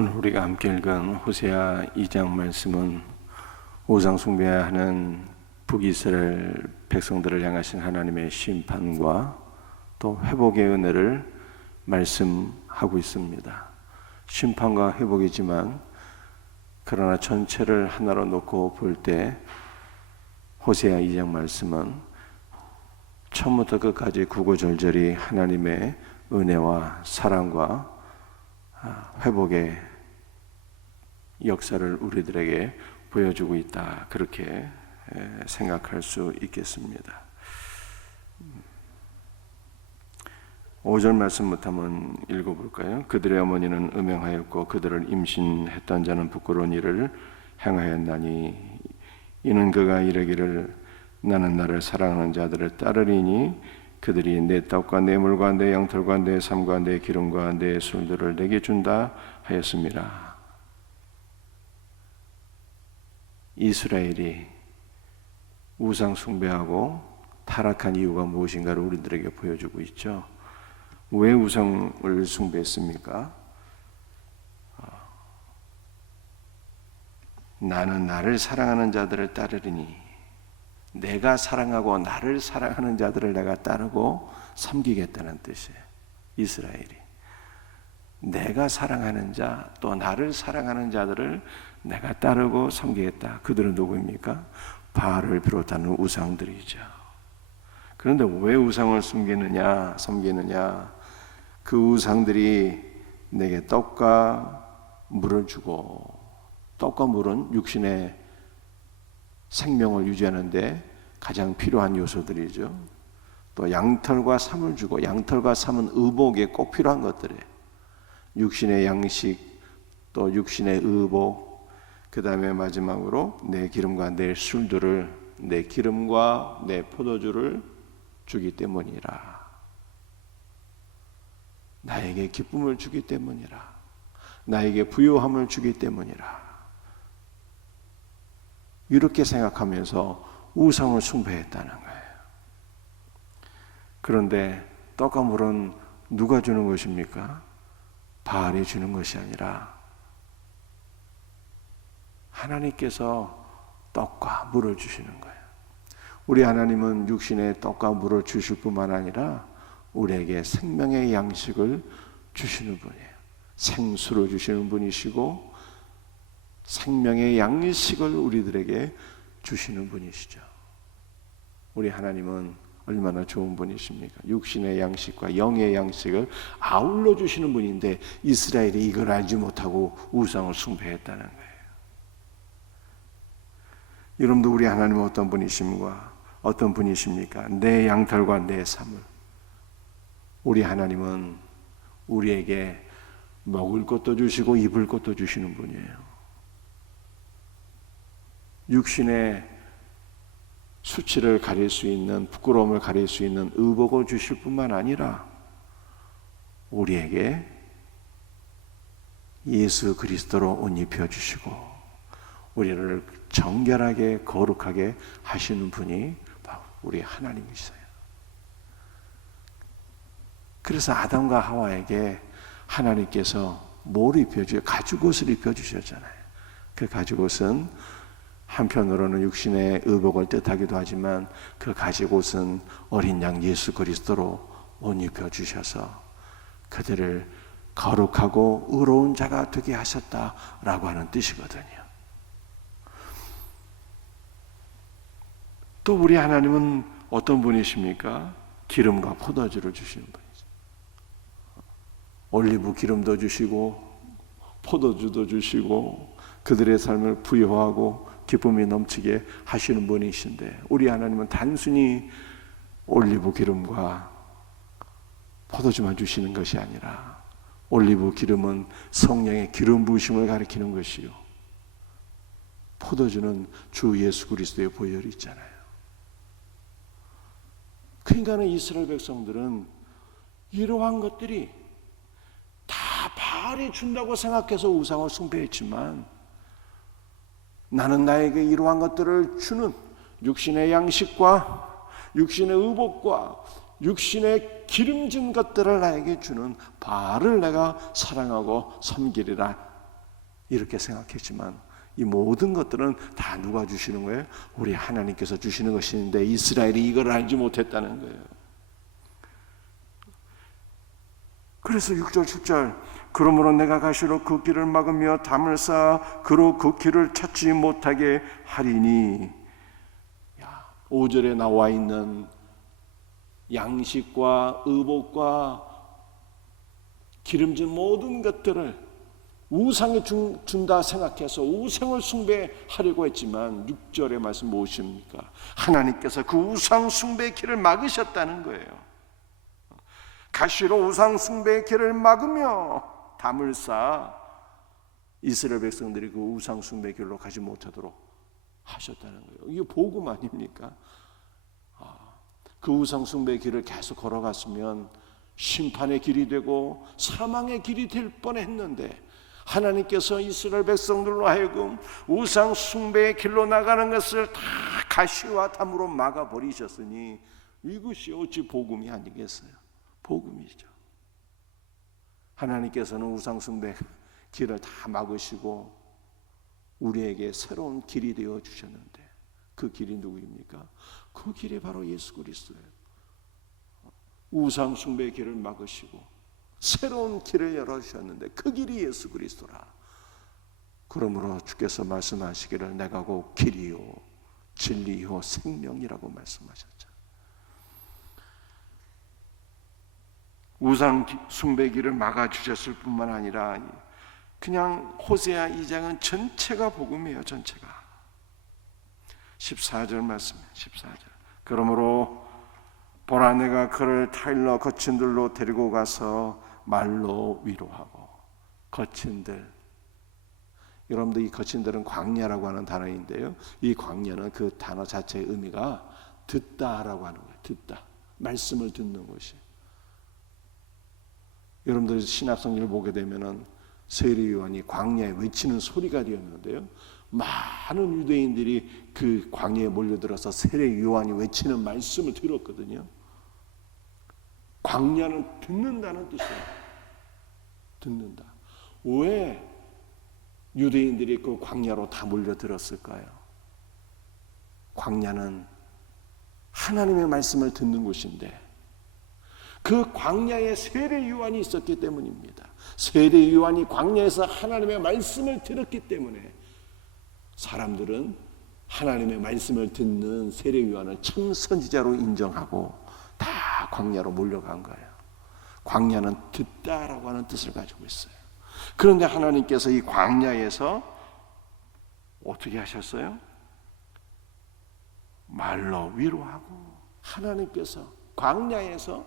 오늘 우리가 함께 읽은 호세아 2장 말씀은 우상 숭배하는 북이스라엘 백성들을 향하신 하나님의 심판과 또 회복의 은혜를 말씀하고 있습니다. 심판과 회복이지만 그러나 전체를 하나로 놓고 볼 때 호세아 2장 말씀은 처음부터 끝까지 구구절절히 하나님의 은혜와 사랑과 회복의 역사를 우리들에게 보여주고 있다, 그렇게 생각할 수 있겠습니다. 5절 말씀부터 한번 읽어볼까요? 그들의 어머니는 음행하였고 그들을 임신했던 자는 부끄러운 일을 행하였나니 이는 그가 이르기를 나는 나를 사랑하는 자들을 따르리니 그들이 내 떡과 내 물과 내 양털과 내 삶과 내 기름과 내 술들을 내게 준다 하였습니다. 이스라엘이 우상 숭배하고 타락한 이유가 무엇인가를 우리들에게 보여주고 있죠. 왜 우상을 숭배했습니까? 나는 나를 사랑하는 자들을 따르리니 내가 사랑하고 나를 사랑하는 자들을 내가 따르고 섬기겠다는 뜻이에요. 이스라엘이 내가 사랑하는 자, 또 나를 사랑하는 자들을 내가 따르고 섬기겠다. 그들은 누구입니까? 바알을 비롯하는 우상들이죠. 그런데 왜 우상을 섬기느냐? 그 우상들이 내게 떡과 물을 주고, 떡과 물은 육신의 생명을 유지하는데 가장 필요한 요소들이죠. 또 양털과 삼을 주고, 양털과 삼은 의복에 꼭 필요한 것들이에요. 육신의 양식, 또 육신의 의복, 그 다음에 마지막으로 내 기름과 내 술들을, 내 기름과 내 포도주를 주기 때문이라. 나에게 기쁨을 주기 때문이라. 나에게 부요함을 주기 때문이라. 이렇게 생각하면서 우상을 숭배했다는 거예요. 그런데 떡과 물은 누가 주는 것입니까? 바알이 주는 것이 아니라 하나님께서 떡과 물을 주시는 거예요. 우리 하나님은 육신의 떡과 물을 주실 뿐만 아니라 우리에게 생명의 양식을 주시는 분이에요. 생수를 주시는 분이시고 생명의 양식을 우리들에게 주시는 분이시죠. 우리 하나님은 얼마나 좋은 분이십니까? 육신의 양식과 영의 양식을 아울러 주시는 분인데 이스라엘이 이걸 알지 못하고 우상을 숭배했다는 거예요. 여러분도 우리 하나님은 어떤 분이십니까? 내 양털과 내 삶을, 우리 하나님은 우리에게 먹을 것도 주시고 입을 것도 주시는 분이에요. 육신의 수치를 가릴 수 있는, 부끄러움을 가릴 수 있는 의복을 주실 뿐만 아니라 우리에게 예수 그리스도로 옷 입혀 주시고 우리를 정결하게 거룩하게 하시는 분이 바로 우리 하나님이세요. 그래서 아담과 하와에게 하나님께서 뭘 입혀주세요? 가죽옷을 입혀주셨잖아요. 그 가죽옷은 한편으로는 육신의 의복을 뜻하기도 하지만 그 가죽옷은 어린 양 예수 그리스도로 옷 입혀주셔서 그들을 거룩하고 의로운 자가 되게 하셨다라고 하는 뜻이거든요. 또 우리 하나님은 어떤 분이십니까? 기름과 포도주를 주시는 분이죠. 올리브 기름도 주시고 포도주도 주시고 그들의 삶을 부여하고 기쁨이 넘치게 하시는 분이신데 우리 하나님은 단순히 올리브 기름과 포도주만 주시는 것이 아니라 올리브 기름은 성령의 기름 부으심을 가리키는 것이요, 포도주는 주 예수 그리스도의 보혈이 있잖아요. 그러니까 이스라엘 백성들은 이러한 것들이 다 바알이 준다고 생각해서 우상을 숭배했지만 나는 나에게 이러한 것들을 주는 육신의 양식과 육신의 의복과 육신의 기름진 것들을 나에게 주는 바알을 내가 사랑하고 섬기리라 이렇게 생각했지만 이 모든 것들은 다 누가 주시는 거예요? 우리 하나님께서 주시는 것인데 이스라엘이 이걸 알지 못했다는 거예요. 그래서 6절 7절 그러므로 내가 가시로 그 길을 막으며 담을 쌓아 그로 그 길을 찾지 못하게 하리니. 5절에 나와 있는 양식과 의복과 기름진 모든 것들을 우상에 준다 생각해서 우상을 숭배하려고 했지만 6절의 말씀 무엇입니까? 하나님께서 그 우상 숭배의 길을 막으셨다는 거예요. 가시로 우상 숭배의 길을 막으며 담을 쌓아 이스라엘 백성들이 그 우상 숭배의 길로 가지 못하도록 하셨다는 거예요. 이게 복음 아닙니까? 그 우상 숭배의 길을 계속 걸어갔으면 심판의 길이 되고 사망의 길이 될 뻔했는데 하나님께서 이스라엘 백성들로 하여금 우상 숭배의 길로 나가는 것을 다 가시와 담으로 막아버리셨으니 이것이 어찌 복음이 아니겠어요? 복음이죠. 하나님께서는 우상 숭배 길을 다 막으시고 우리에게 새로운 길이 되어 주셨는데 그 길이 누구입니까? 그 길이 바로 예수 그리스도예요. 우상 숭배의 길을 막으시고 새로운 길을 열어주셨는데 그 길이 예수 그리스도라. 그러므로 주께서 말씀하시기를 내가 곧 길이요 진리요 생명이라고 말씀하셨죠. 우상 숭배 길을 막아주셨을 뿐만 아니라 그냥 호세아 2장은 전체가 복음이에요. 전체가 14절 말씀이에요. 14절 그러므로 보라 내가 그를 타일러 거친들로 데리고 가서 말로 위로하고. 거친들, 여러분들 이 거친들은 광야라고 하는 단어인데요, 이 광야는 그 단어 자체의 의미가 듣다라고 하는 거예요. 듣다, 말씀을 듣는 것이. 여러분들 신약성경을 보게 되면은 세례 요한이 광야에 외치는 소리가 되었는데요, 많은 유대인들이 그 광야에 몰려들어서 세례 요한이 외치는 말씀을 들었거든요. 광야는 듣는다는 뜻이에요. 듣는다. 왜 유대인들이 그 광야로 다 몰려들었을까요? 광야는 하나님의 말씀을 듣는 곳인데 그 광야에 세례 요한이 있었기 때문입니다. 세례 요한이 광야에서 하나님의 말씀을 들었기 때문에 사람들은 하나님의 말씀을 듣는 세례 요한을 참 선지자로 인정하고 다 광야로 몰려간 거예요. 광야는 듣다라고 하는 뜻을 가지고 있어요. 그런데 하나님께서 이 광야에서 어떻게 하셨어요? 말로 위로하고. 하나님께서 광야에서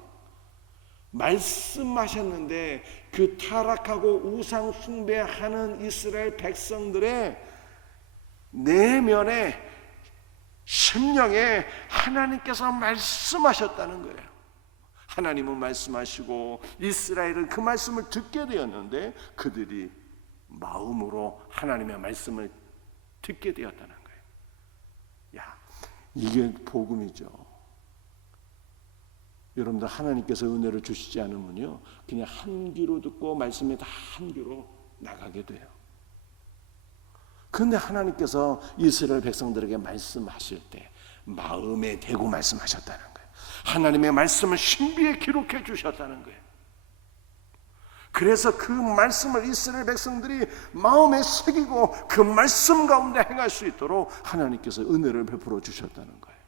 말씀하셨는데 그 타락하고 우상 숭배하는 이스라엘 백성들의 내면에, 심령에 하나님께서 말씀하셨다는 거예요. 하나님은 말씀하시고 이스라엘은 그 말씀을 듣게 되었는데 그들이 마음으로 하나님의 말씀을 듣게 되었다는 거예요. 야, 이게 복음이죠. 여러분들 하나님께서 은혜를 주시지 않으면요, 그냥 한 귀로 듣고 말씀이 다 한 귀로 나가게 돼요. 그런데 하나님께서 이스라엘 백성들에게 말씀하실 때 마음에 대고 말씀하셨다는 거예요. 하나님의 말씀을 신비에 기록해 주셨다는 거예요. 그래서 그 말씀을 이스라엘 백성들이 마음에 새기고 그 말씀 가운데 행할 수 있도록 하나님께서 은혜를 베풀어 주셨다는 거예요.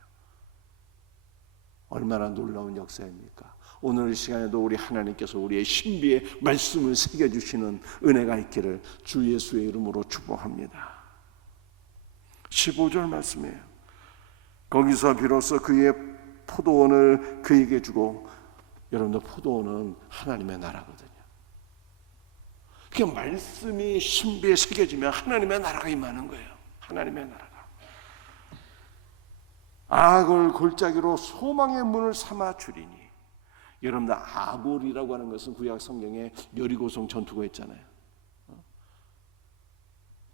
얼마나 놀라운 역사입니까? 오늘 이 시간에도 우리 하나님께서 우리의 신비에 말씀을 새겨주시는 은혜가 있기를 주 예수의 이름으로 축복합니다. 15절 말씀이에요. 거기서 비로소 그의 포도원을 그에게 주고. 여러분들 포도원은 하나님의 나라거든요. 그 말씀이 신비에 새겨지면 하나님의 나라가 임하는 거예요. 하나님의 나라가. 악을 골짜기로 소망의 문을 삼아 주리니. 여러분들 아골이라고 하는 것은 구약 성경에 여리고성 전투가 있잖아요.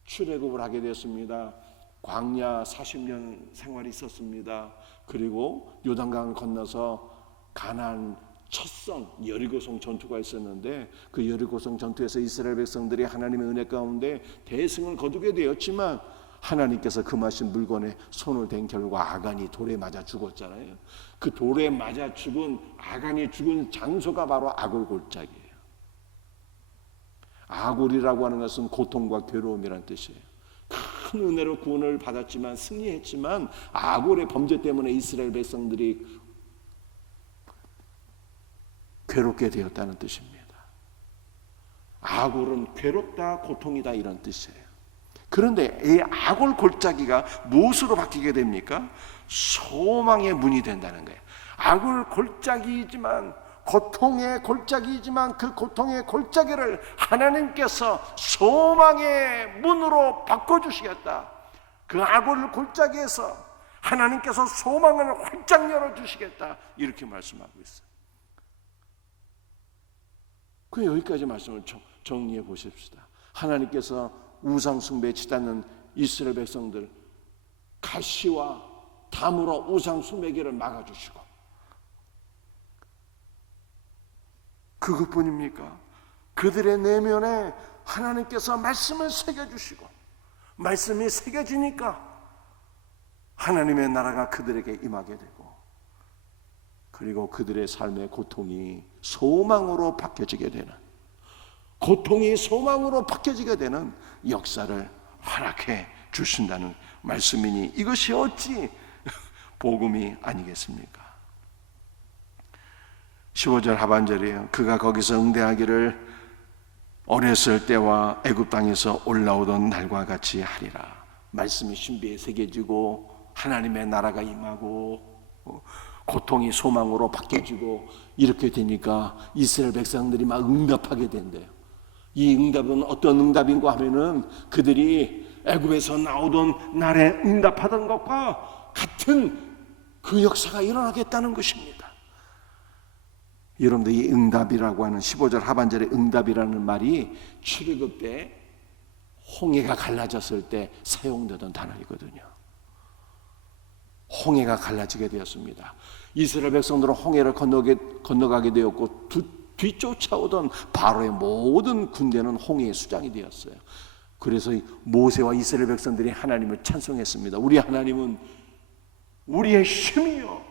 출애굽을 하게 됐습니다. 광야 40년 생활이 있었습니다. 그리고 요단강을 건너서 가나안 첫성 여리고성 전투가 있었는데 그 여리고성 전투에서 이스라엘 백성들이 하나님의 은혜 가운데 대승을 거두게 되었지만 하나님께서 금하신 물건에 손을 댄 결과 아간이 돌에 맞아 죽었잖아요. 그 돌에 맞아 죽은 아간이 죽은 장소가 바로 아골 골짜기예요. 아골이라고 하는 것은 고통과 괴로움이란 뜻이에요. 큰 은혜로 구원을 받았지만 승리했지만 아골의 범죄 때문에 이스라엘 백성들이 괴롭게 되었다는 뜻입니다. 아골은 괴롭다, 고통이다 이런 뜻이에요. 그런데 이 아골 골짜기가 무엇으로 바뀌게 됩니까? 소망의 문이 된다는 거예요. 아골 골짜기이지만 고통의 골짜기이지만 그 고통의 골짜기를 하나님께서 소망의 문으로 바꿔주시겠다. 그 아골 골짜기에서 하나님께서 소망을 활짝 열어주시겠다 이렇게 말씀하고 있어요. 그 여기까지 말씀을 정리해 보십시다. 하나님께서 우상 숭배에 치닫는 이스라엘 백성들 가시와 담으로 우상 숭배기를 막아주시고 그것뿐입니까? 그들의 내면에 하나님께서 말씀을 새겨주시고 말씀이 새겨지니까 하나님의 나라가 그들에게 임하게 되고 그리고 그들의 삶의 고통이 소망으로 바뀌어지게 되는 고통이 소망으로 바뀌어지게 되는 역사를 허락해 주신다는 말씀이니 이것이 어찌 복음이 아니겠습니까? 15절 하반절이에요. 그가 거기서 응대하기를 어렸을 때와 애굽 땅에서 올라오던 날과 같이 하리라. 말씀이 신비에 새겨지고 하나님의 나라가 임하고 고통이 소망으로 바뀌어지고 이렇게 되니까 이스라엘 백성들이 막 응답하게 된대요. 이 응답은 어떤 응답인가 하면은 그들이 애굽에서 나오던 날에 응답하던 것과 같은 그 역사가 일어나겠다는 것입니다. 여러분들 이 응답이라고 하는 15절 하반절의 응답이라는 말이 출애굽 때 홍해가 갈라졌을 때 사용되던 단어이거든요. 홍해가 갈라지게 되었습니다. 이스라엘 백성들은 홍해를 건너가게 되었고 뒤쫓아오던 바로의 모든 군대는 홍해의 수장이 되었어요. 그래서 모세와 이스라엘 백성들이 하나님을 찬송했습니다. 우리 하나님은 우리의 힘이요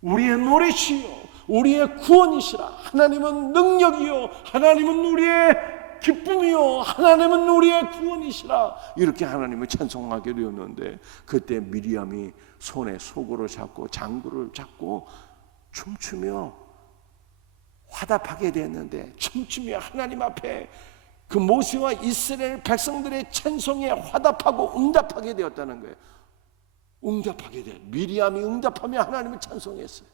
우리의 노래시요 우리의 구원이시라. 하나님은 능력이요 하나님은 우리의 기쁨이요 하나님은 우리의 구원이시라. 이렇게 하나님을 찬송하게 되었는데 그때 미리암이 손에 소구를 잡고 장구를 잡고 춤추며 화답하게 됐는데 춤추며 하나님 앞에 그 모세와 이스라엘 백성들의 찬송에 화답하고 응답하게 되었다는 거예요. 응답하게 돼. 미리암이 응답하며 하나님을 찬송했어요.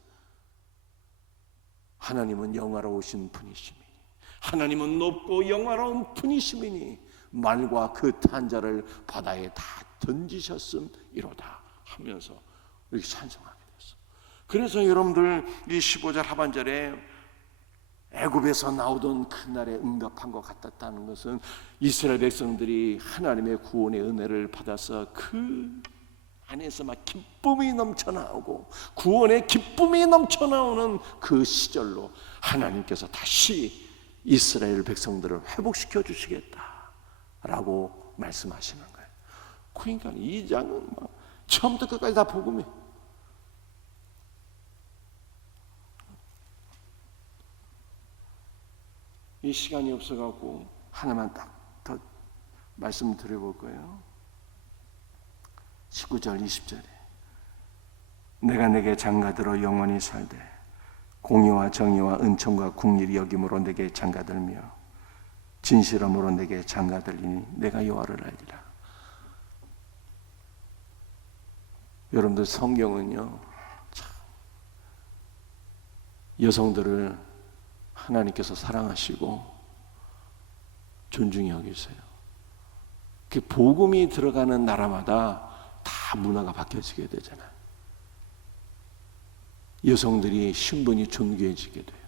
하나님은 영화로우신 분이시니 하나님은 높고 영화로운 분이시니 말과 그 탄자를 바다에 다 던지셨음이로다 하면서 이렇게 찬송하게 됐어. 그래서 여러분들 이 15절 하반절에 애굽에서 나오던 그날에 응답한 것 같았다는 것은 이스라엘 백성들이 하나님의 구원의 은혜를 받아서 그 안에서 막 기쁨이 넘쳐나오고 구원의 기쁨이 넘쳐나오는 그 시절로 하나님께서 다시 이스라엘 백성들을 회복시켜 주시겠다라고 말씀하시는 거예요. 그러니까 이 장은 막 처음부터 끝까지 다 복음이에요. 이 시간이 없어갖고 하나만 딱 더 말씀 드려볼 거예요. 19절 20절에 내가 내게 장가들어 영원히 살되 공의와 정의와 은총과 국리를 여김으로 내게 장가들며 진실함으로 내게 장가들리니 내가 여호와를 알리라. 여러분들 성경은요 참 여성들을 하나님께서 사랑하시고 존중히 여기세요. 그 복음이 들어가는 나라마다 다 문화가 바뀌어지게 되잖아요. 여성들이 신분이 존귀해지게 돼요.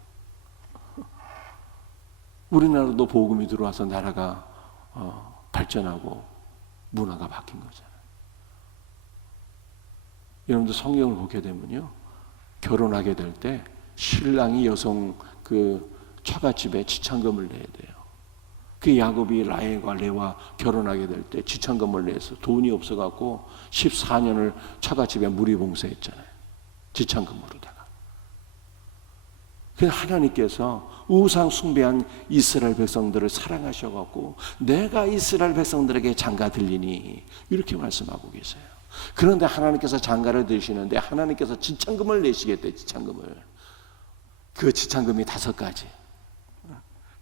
우리나라도 복음이 들어와서 나라가 발전하고 문화가 바뀐 거잖아요. 여러분들 성경을 보게 되면요 결혼하게 될 때 신랑이 여성 그 처갓집에 지참금을 내야 돼요. 그 야곱이 라헬과 레와 결혼하게 될 때 지참금을 내서 돈이 없어갖고 14년을 처갓집에 무리봉사했잖아요. 지참금으로다가. 그래서 하나님께서 우상 숭배한 이스라엘 백성들을 사랑하셔갖고 내가 이스라엘 백성들에게 장가 들리니 이렇게 말씀하고 계세요. 그런데 하나님께서 장가를 드시는데 하나님께서 지참금을 내시겠대. 지참금을. 그 지참금이 5가지.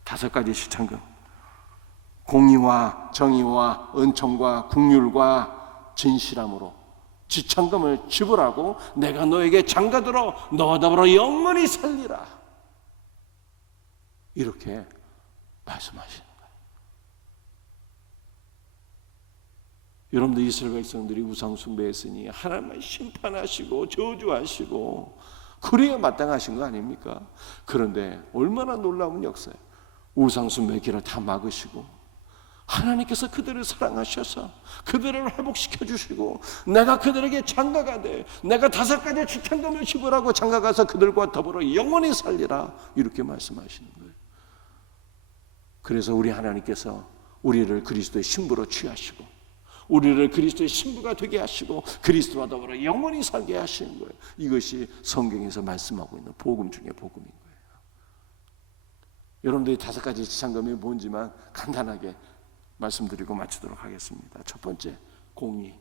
5가지 지참금. 공의와 정의와 은총과 긍휼과 진실함으로 지참금을 지불하고 내가 너에게 장가들어 너와 더불어 영원히 살리라. 이렇게 말씀하시는 거예요. 여러분들 이스라엘 백성들이 우상 숭배했으니 하나님은 심판하시고 저주하시고 그래야 마땅하신 거 아닙니까? 그런데 얼마나 놀라운 역사예요. 우상 숭배의 길을 다 막으시고 하나님께서 그들을 사랑하셔서 그들을 회복시켜 주시고 내가 그들에게 장가가 돼 내가 5가지 지참금을 지불하고 장가가서 그들과 더불어 영원히 살리라 이렇게 말씀하시는 거예요. 그래서 우리 하나님께서 우리를 그리스도의 신부로 취하시고 우리를 그리스도의 신부가 되게 하시고 그리스도와 더불어 영원히 살게 하시는 거예요. 이것이 성경에서 말씀하고 있는 복음 중에 복음인 거예요. 여러분들이 5가지 지참금이 뭔지만 간단하게 말씀드리고 마치도록 하겠습니다. 첫 번째, 공의.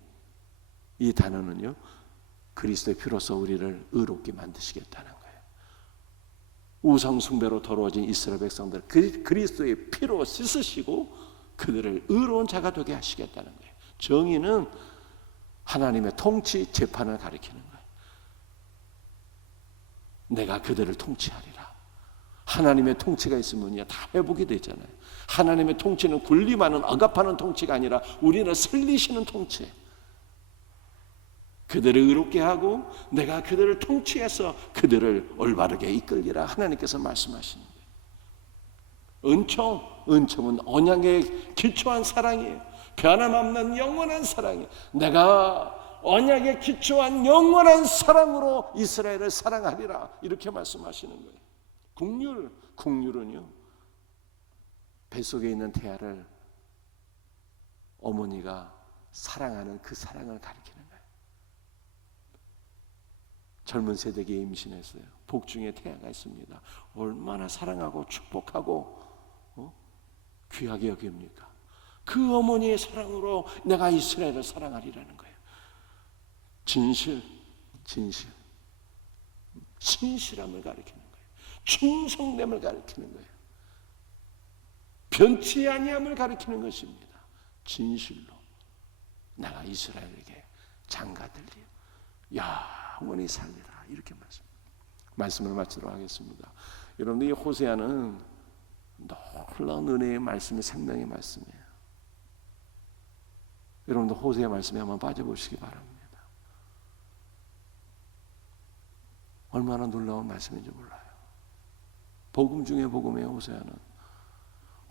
이 단어는요, 그리스도의 피로써 우리를 의롭게 만드시겠다는 거예요. 우상 숭배로 더러워진 이스라엘 백성들 그리스도의 피로 씻으시고 그들을 의로운 자가 되게 하시겠다는 거예요. 정의는 하나님의 통치, 재판을 가리키는 거예요. 내가 그들을 통치하리라. 하나님의 통치가 있으면 다 회복이 되잖아요. 하나님의 통치는 군림하는 억압하는 통치가 아니라 우리는 살리시는 통치. 그들을 의롭게 하고 내가 그들을 통치해서 그들을 올바르게 이끌리라 하나님께서 말씀하시는 거예요. 은총은 언약에 기초한 사랑이에요. 변함없는 영원한 사랑이에요. 내가 언약에 기초한 영원한 사랑으로 이스라엘을 사랑하리라 이렇게 말씀하시는 거예요. 긍휼은요, 뱃속에 있는 태아를 어머니가 사랑하는 그 사랑을 가리키는 거예요. 젊은 세대에 임신했어요. 복중에 태아가 있습니다. 얼마나 사랑하고 축복하고 귀하게 여깁니까? 그 어머니의 사랑으로 내가 이스라엘을 사랑하리라는 거예요. 진실함을 가리키는 거예요. 충성됨을 가리키는 거예요. 변치 아니함을 가리키는 것입니다. 진실로 내가 이스라엘에게 장가들리어 영원히 살리라 이렇게 말씀을 마치도록 하겠습니다. 여러분들 이 호세아는 놀라운 은혜의 말씀이 생명의 말씀이에요. 여러분들 호세아 말씀에 한번 빠져보시기 바랍니다. 얼마나 놀라운 말씀인지 몰라요. 복음 중에 복음이에요.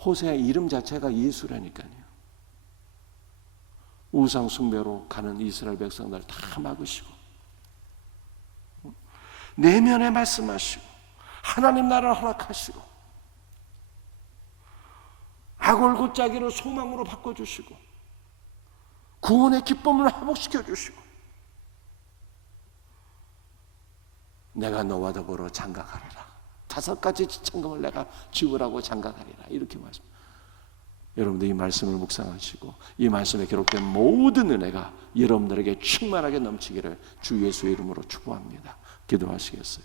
호세아 이름 자체가 예수라니까요. 우상 숭배로 가는 이스라엘 백성들 다 막으시고 내면에 말씀하시고 하나님 나라를 허락하시고 악을 곧자기를 소망으로 바꿔주시고 구원의 기쁨을 회복시켜 주시고 내가 너와 더불어 장가가리라. 5가지 지참금을 내가 지불하고 장가가리라 이렇게 말씀. 여러분들 이 말씀을 묵상하시고 이 말씀에 기록된 모든 은혜가 여러분들에게 충만하게 넘치기를 주 예수의 이름으로 축복합니다. 기도하시겠어요?